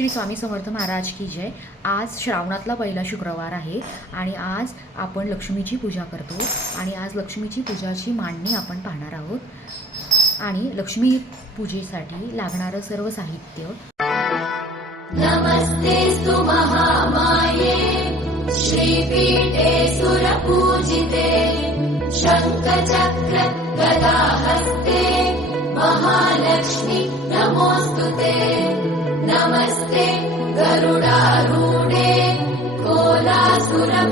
श्री स्वामी समर्थ महाराज की जय। आज श्रावणातला पहिला शुक्रवार आहे आणि आज आपण लक्ष्मीची पूजा करतो आणि आज लक्ष्मीची पूजाची मांडणी आपण पाहणार आहोत आणि लक्ष्मी पूजेसाठी लागणारं सर्व साहित्य। नमस्तेस्तु महामाये श्रीपीठे सुरपूजिते शङ्खचक्र गदाहस्ते महालक्ष्मी नमोस्तुते। नमस्ते गरुडारूढे कोलासुरभयङ्करी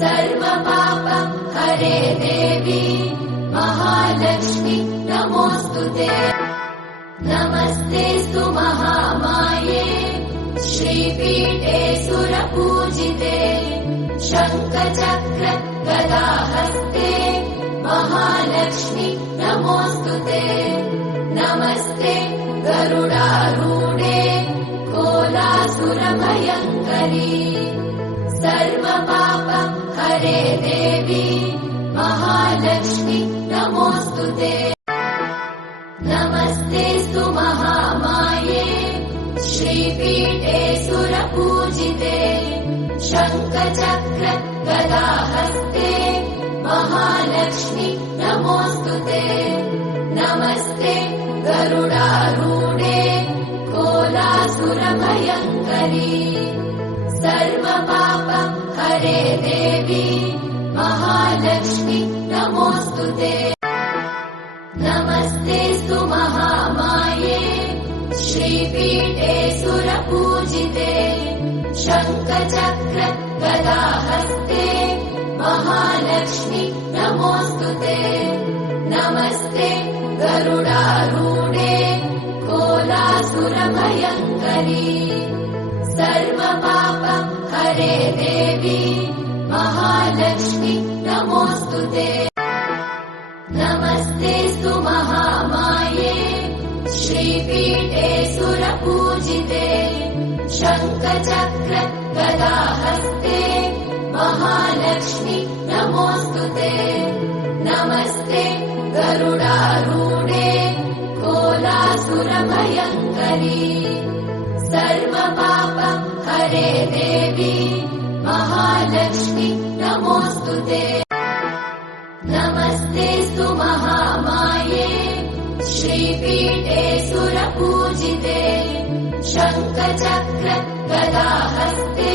सर्वपाप हरे देवी महालक्ष्मी नमोस्तुते। नमस्तेस्तु महामाये श्रीपीठे सुरपूजिते शङ्खचक्र गदाहस्ते महालक्ष्मी नमोस्तुते। नमस्ते गरुडारूढे कोलासुरभयङ्करी सर्वपाप हरे देवी महालक्ष्मी नमोस्तुते। नमस्तेस्तु महामाये श्रीपीठे सुरपूजिते शङ्खचक्र गदाहस्ते महालक्ष्मी नमोस्तुते। नमस्ते गरुडारूढे कोलासुरभयङ्करी सर्वपाप हरे देवी महालक्ष्मी नमोस्तुते। नमस्तेस्तु महामाये श्रीपीठे सुरपूजिते शङ्खचक्र गदाहस्ते महालक्ष्मी नमोस्तुते। नमस्ते गरुडारूढे कोलासुरभयङ्करी सर्वपाप हरे देवी महालक्ष्मी नमोस्तुते। नमस्तेस्तु महामाये श्रीपीठे सुरपूजिते शङ्खचक्र गदाहस्ते महालक्ष्मी नमोस्तुते। नमस्ते गरुडारूढे कोलासुरभयङ्करी सर्वपाप हरे देवी महालक्ष्मी नमोस्तुते। नमस्तेस्तु महामाये श्रीपीठे सुरपूजिते शङ्खचक्र गदाहस्ते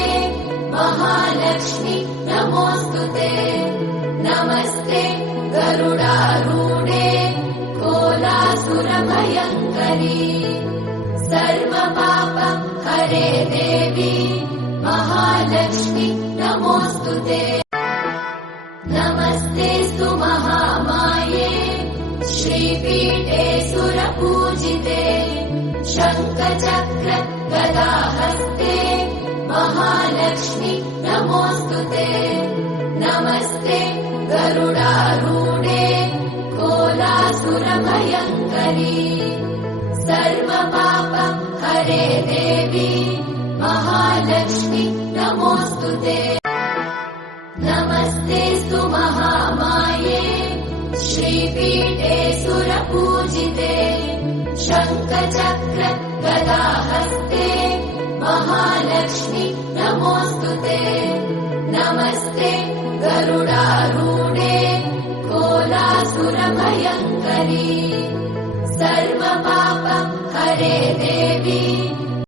महालक्ष्मी नमोस्तुते। नमस्ते गरुडारूढे कोलासुरभयङ्करी सर्वपाप हरे देवी महालक्ष्मी नमोस्तुते। नमस्तेस्तु महामाये श्रीपीठे सुरपूजिते शङ्खचक्र गदाहस्ते महालक्ष्मी नमोस्तुते। नमस्ते गरुडारूढे कोलासुरभयङ्करी सर्वपाप हरे देवी महालक्ष्मी नमोस्तुते। नमस्तेस्तु महामाये श्रीपीठे सुरपूजिते शङ्खचक्र गदाहस्ते महालक्ष्मी नमोस्तुते। नमस्ते गरुडारूढे कोलासुरभयङ्करी सर्वपाप हरे देवी